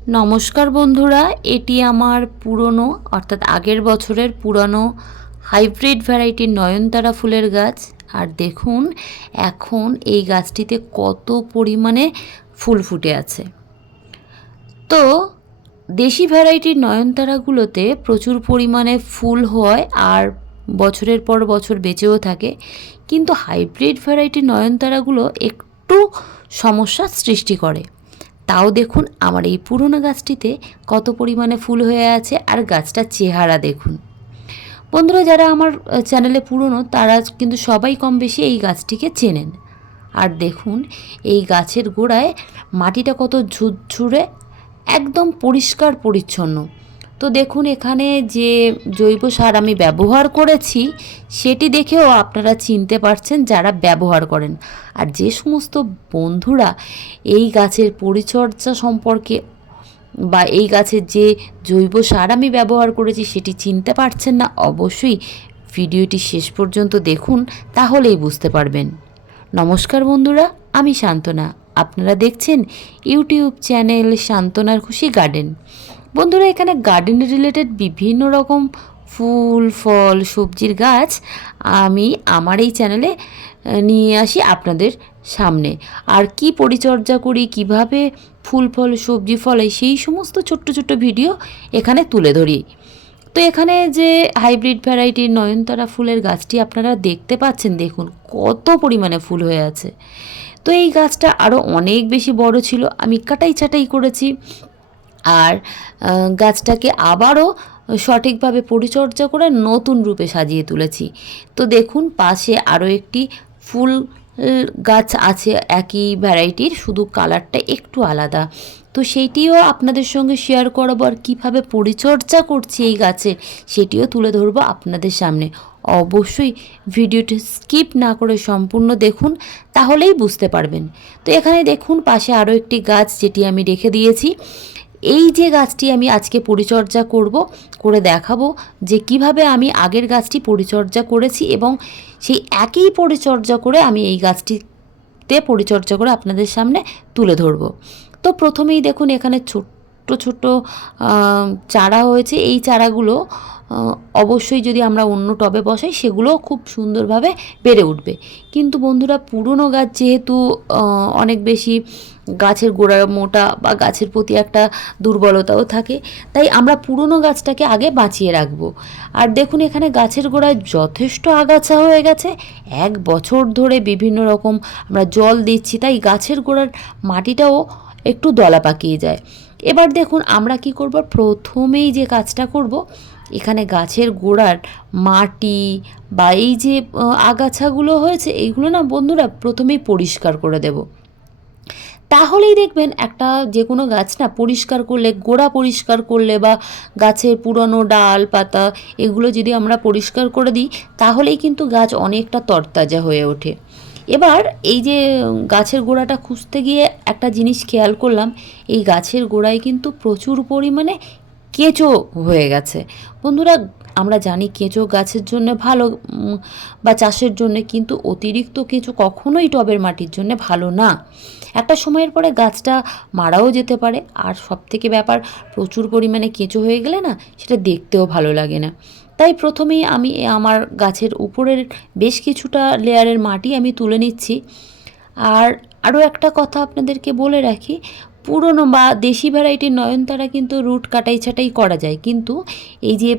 নমস্কার বন্ধুরা, এটি আমার পুরনো অর্থাৎ আগের বছরের পুরনো হাইব্রিড ভ্যারাইটির নয়নতারা ফুলের গাছ। আর দেখুন এখন এই গাছটিতে কত পরিমাণে ফুল ফুটে আছে। তো দেশি ভ্যারাইটির নয়নতারাগুলোতে প্রচুর পরিমাণে ফুল হয় আর বছরের পর বছর বেঁচেও থাকে, কিন্তু হাইব্রিড ভ্যারাইটির নয়নতারাগুলো একটু সমস্যার সৃষ্টি করে। তাও দেখুন আমার এই পুরনো গাছটিতে কত পরিমাণে ফুল হয়ে আছে, আর গাছটার চেহারা দেখুন। বন্ধুরা, যারা আমার চ্যানেলে পুরনো তারা কিন্তু সবাই কম বেশি এই গাছটিকে চেনেন। আর দেখুন এই গাছের গোড়ায় মাটিটা কত ঝুরঝুরে, একদম পরিষ্কার পরিচ্ছন্ন। তো দেখুন এখানে যে জৈব সার আমি ব্যবহার করেছি সেটি দেখেও আপনারা চিনতে পারছেন যারা ব্যবহার করেন। আর যে সমস্ত বন্ধুরা এই গাছের পরিচর্যা সম্পর্কে বা এই গাছের যে জৈব সার আমি ব্যবহার করেছি সেটি চিনতে পারছেন না, অবশ্যই ভিডিওটি শেষ পর্যন্ত দেখুন, তাহলেই বুঝতে পারবেন। নমস্কার বন্ধুরা, আমি শান্তনা। আপনারা দেখছেন ইউটিউব চ্যানেল শান্তনার খুশি গার্ডেন। বন্ধুরা, এখানে গার্ডেন রিলেটেড বিভিন্ন রকম ফুল ফল সবজির গাছ আমি আমার এই চ্যানেলে নিয়ে আসি আপনাদের সামনে। আর কি পরিচর্যা করি, কিভাবে ফুল ফল সবজি ফলে, সেই সমস্ত ছোট্ট ছোট্ট ভিডিও এখানে তুলে ধরি। তো এখানে যে হাইব্রিড ভ্যারাইটির নয়নতারা ফুলের গাছটি আপনারা দেখতে পাচ্ছেন, দেখুন কত পরিমাণে ফুল হয়ে আছে। তো এই গাছটা আরও অনেক বেশি বড় ছিল, আমি কাটাই ছাটাই করেছি আর গাছটাকে আবারও সঠিকভাবে পরিচর্যা করে নতুন রূপে সাজিয়ে তুলেছি। তো দেখুন পাশে আরও একটি ফুল গাছ আছে একই ভ্যারাইটির, শুধু কালারটা একটু আলাদা। তো সেইটিও আপনাদের সঙ্গে শেয়ার করবো, আর কীভাবে পরিচর্যা করছি এই গাছের সেটিও তুলে ধরবো আপনাদের সামনে। অবশ্যই ভিডিওটি স্কিপ না করে সম্পূর্ণ দেখুন, তাহলেই বুঝতে পারবেন। তো এখানে দেখুন পাশে আরও একটি গাছ যেটি আমি রেখে দিয়েছি। এই যে গাছটি আমি আজকে পরিচর্যা করে দেখাবো যে কিভাবে আমি আগের গাছটি পরিচর্যা করেছি, এবং সেই একই পরিচর্যা করে আমি এই গাছটিতে পরিচর্যা করে আপনাদের সামনে তুলে ধরবো। তো প্রথমেই দেখুন এখানে ছোট্ট ছোট্ট চারা হয়েছে। এই চারাগুলো অবশ্যই যদি আমরা অন্য টবে বসাই সেগুলোও খুব সুন্দরভাবে বেড়ে উঠবে। কিন্তু বন্ধুরা, পুরনো গাছ যেহেতু অনেক বেশি গাছের গোড়া মোটা বা গাছের প্রতি একটা দুর্বলতাও থাকে, তাই আমরা পুরনো গাছটাকে আগে বাঁচিয়ে রাখবো। আর দেখুন এখানে গাছের গোড়ায় যথেষ্ট আগাছা হয়ে গেছে, 1 বছর ধরে বিভিন্ন রকম আমরা জল দিচ্ছি, তাই গাছের গোড়ার মাটিটাও একটু দলা পাকিয়ে যায়। এবার দেখুন আমরা কি করব, প্রথমেই যে কাজটা করব, এখানে গাছের গোড়ার মাটি বা এই যে আগাছাগুলো হয়েছে এইগুলো না বন্ধুরা প্রথমেই পরিষ্কার করে দেব। তাহলেই দেখবেন একটা যে কোনো গাছ না পরিষ্কার করলে, গোড়া পরিষ্কার করলে বা গাছের পুরনো ডাল পাতা এগুলো যদি আমরা পরিষ্কার করে দিই, তাহলেই কিন্তু গাছ অনেকটা তরতাজা হয়ে ওঠে। এবার এই যে গাছের গোড়াটা খুঁজতে গিয়ে একটা জিনিস খেয়াল করলাম, এই গাছের গোড়ায় কিন্তু প্রচুর পরিমাণে কেঁচো হয়ে গেছে। বন্ধুরা, আমরা জানি কেঁচো গাছের জন্য ভালো বা চাষের জন্য, কিন্তু অতিরিক্ত কেঁচো কখনোই টবের মাটির জন্য ভালো না। একটা সময়ের পরে গাছটা মারাও যেতে পারে, আর সবথেকে ব্যাপার প্রচুর পরিমাণে কেঁচো হয়ে গেলে না সেটা দেখতেও ভালো লাগে না। তাই প্রথমেই আমি আমার গাছের উপরের বেশ কিছুটা লেয়ারের মাটি আমি তুলে নিচ্ছি। আর আরও একটা কথা আপনাদেরকে বলে রাখি, পুরনো বা দেশি ভ্যারাইটির নয়নতারা কিন্তু রুট কাটাই ছাটাই করা যায়, কিন্তু এই যে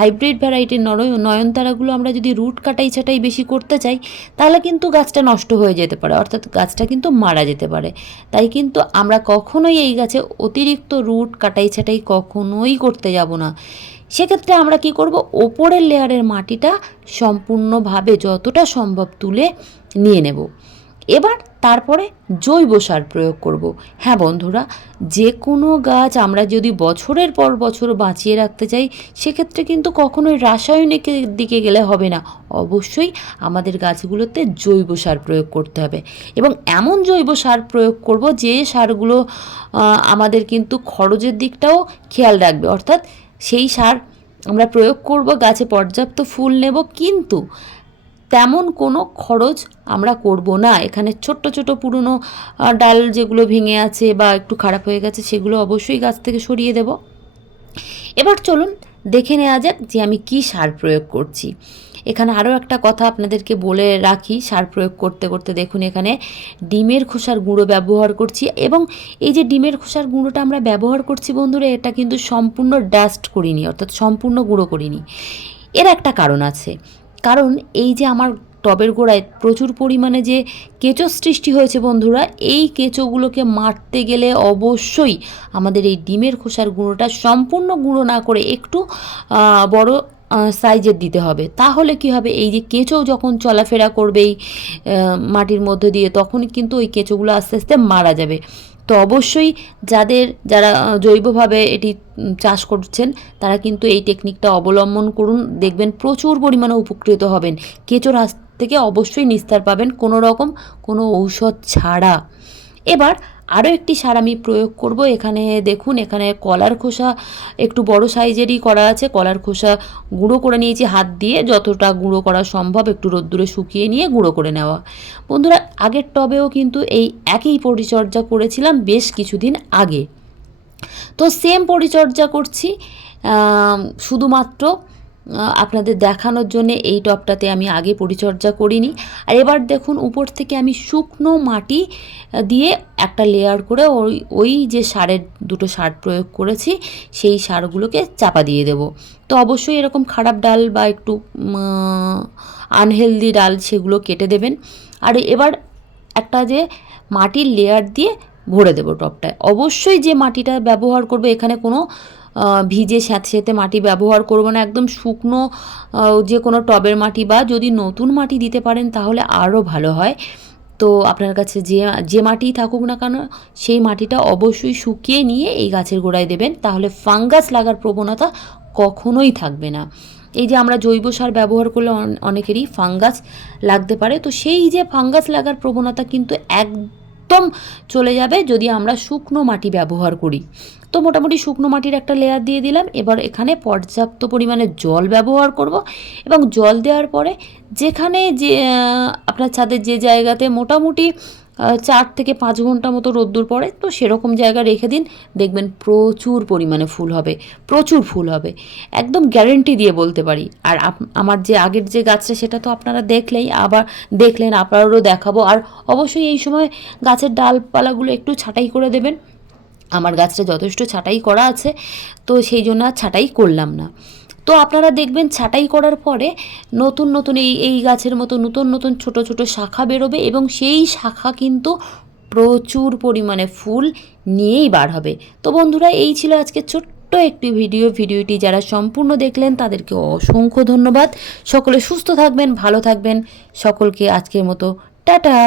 হাইব্রিড ভ্যারাইটির নয়নতারাগুলো আমরা যদি রুট কাটাই ছাটাই বেশি করতে চাই, তাহলে কিন্তু গাছটা নষ্ট হয়ে যেতে পারে, অর্থাৎ গাছটা কিন্তু মারা যেতে পারে। তাই কিন্তু আমরা কখনোই এই গাছে অতিরিক্ত রুট কাটাই ছাটাই কখনোই করতে যাব না। সেক্ষেত্রে আমরা কি করব, ওপরের লেয়ারের মাটিটা সম্পূর্ণভাবে যতটা সম্ভব তুলে নিয়ে নেব। এবার তারপরে জৈব সার প্রয়োগ করব। হ্যাঁ বন্ধুরা, যে কোনো গাছ আমরা যদি বছরের পর বছর বাঁচিয়ে রাখতে চাই, সেক্ষেত্রে কিন্তু কখনোই রাসায়নিকের দিকে গেলে হবে না। অবশ্যই আমাদের গাছগুলোতে জৈব সার প্রয়োগ করতে হবে, এবং এমন জৈব সার প্রয়োগ করব যে সারগুলো আমাদের কিন্তু খরচের দিকটাও খেয়াল রাখবে। অর্থাৎ সেই সার আমরা প্রয়োগ করব, গাছে পর্যাপ্ত ফুল নেব, কিন্তু তেমন কোনো খরচ আমরা করব না। এখানে ছোট্ট ছোট পুরনো ডাল যেগুলো ভেঙে আছে বা একটু খারাপ হয়ে গেছে সেগুলো অবশ্যই গাছ থেকে সরিয়ে দেব। এবার চলুন দেখে নেওয়া যাক যে আমি কি সার প্রয়োগ করছি। এখানে আরও একটা কথা আপনাদেরকে বলে রাখি, সার প্রয়োগ করতে করতে দেখুন এখানে ডিমের খোসার গুঁড়ো ব্যবহার করছি, এবং এই যে ডিমের খোসার গুঁড়োটা আমরা ব্যবহার করছি বন্ধুরা, এটা কিন্তু সম্পূর্ণ ডাস্ট করিনি, অর্থাৎ সম্পূর্ণ গুঁড়ো করিনি। এর একটা কারণ আছে, কারণ এই যে আমার টবের গোড়ায় প্রচুর পরিমাণে যে কেঁচো সৃষ্টি হয়েছে বন্ধুরা, এই কেঁচোগুলোকে মারতে গেলে অবশ্যই আমাদের এই ডিমের খোসার গুঁড়োটা সম্পূর্ণ গুঁড়ো না করে একটু বড় সাইজের দিতে হবে। তাহলে কি হবে, এই যে কেঁচো যখন চলাফেরা করবে এই মাটির মধ্যে দিয়ে, তখন কিন্তু ওই কেঁচোগুলো আস্তে আস্তে মারা যাবে। তো অবশ্যই যারা জৈবভাবে এটি চাষ করছেন তারা কিন্তু এই টেকনিকটা অবলম্বন করুন, দেখবেন প্রচুর পরিমাণে উপকৃত হবেন। কেঁচোর হাত থেকে অবশ্যই নিস্তার পাবেন কোনো ঔষধ ছাড়া। এবার আরও একটি সার আমি প্রয়োগ করব। এখানে দেখুন, এখানে কলার খোসা একটু বড় সাইজেরই করা আছে, কলার খোসা গুঁড়ো করে নিয়েছি হাত দিয়ে, যতটা গুঁড়ো করা সম্ভব একটু রোদ্দুরে শুকিয়ে নিয়ে গুঁড়ো করে নেওয়া। বন্ধুরা, আগের টবেও কিন্তু এই একই পরিচর্যা করেছিলাম বেশ কিছুদিন আগে, তো সেম পরিচর্যা করছি, শুধুমাত্র আপনাদের দেখানোর জন্য এই টবটাতে আমি আগে পরিচর্যা করিনি। আর এবার দেখুন উপর থেকে আমি শুকনো মাটি দিয়ে একটা লেয়ার করে ওই যে দুটো সার প্রয়োগ করেছি সেই সারগুলোকে চাপা দিয়ে দেব। তো অবশ্যই এরকম খারাপ ডাল বা একটু আনহেলদি ডাল সেগুলো কেটে দেবেন। আর এবার একটা যে মাটির লেয়ার দিয়ে ভরে দেবো টবটায়। অবশ্যই যে মাটিটা ব্যবহার করব এখানে কোনো ভিজে স্যাঁতসেঁতে মাটি ব্যবহার করব না, একদম শুকনো যে কোনো টবের মাটি, বা যদি নতুন মাটি দিতে পারেন তাহলে আরও ভালো হয়। তো আপনার কাছে যে মাটিই থাকুক না কেন সেই মাটিটা অবশ্যই শুকিয়ে নিয়ে এই গাছের গোড়ায় দেবেন, তাহলে ফাঙ্গাস লাগার প্রবণতা কখনোই থাকবে না। এই যে আমরা জৈব সার ব্যবহার করলে অনেকেরই ফাঙ্গাস লাগতে পারে, তো সেই যে ফাঙ্গাস লাগার প্রবণতা কিন্তু একদম চলে যাবে যদি আমরা শুকনো মাটি ব্যবহার করি। তো মোটামুটি শুকনো মাটির একটা লেয়ার দিয়ে দিলাম। এবার এখানে পর্যাপ্ত পরিমাণে জল ব্যবহার করব, এবং জল দেওয়ার পরে যেখানে যে আপনার ছাদের যে জায়গাতে মোটামুটি 4 থেকে 5 ঘন্টা মতো রোদ্দুর পড়ে, তো সেরকম জায়গা রেখে দিন, দেখবেন প্রচুর পরিমাণে ফুল হবে, প্রচুর ফুল হবে, একদম গ্যারেন্টি দিয়ে বলতে পারি। আর আমার যে আগের যে গাছটা সেটা তো আপনারা দেখলেন, আপনারাও দেখাবো। আর অবশ্যই এই সময় গাছের ডালপালাগুলো একটু ছাঁটাই করে দেবেন। আমার গাছটা যথেষ্ট ছাঁটাই করা আছে, তো সেই জন্য আর ছাঁটাই করলাম না। তো আপনারা দেখবেন ছাঁটাই করার পরে নতুন এই গাছের মতো নতুন ছোট ছোট শাখা বেরোবে, এবং সেই শাখা কিন্তু প্রচুর পরিমাণে ফুল নিয়েই বার হবে। তো বন্ধুরা, এই ছিল আজকে ছোট্ট একটি ভিডিওটি যারা সম্পূর্ণ দেখলেন তাদেরকে অসংখ্য ধন্যবাদ। সকলে সুস্থ থাকবেন, ভালো থাকবেন, সকলকে আজকের মতো টাটা।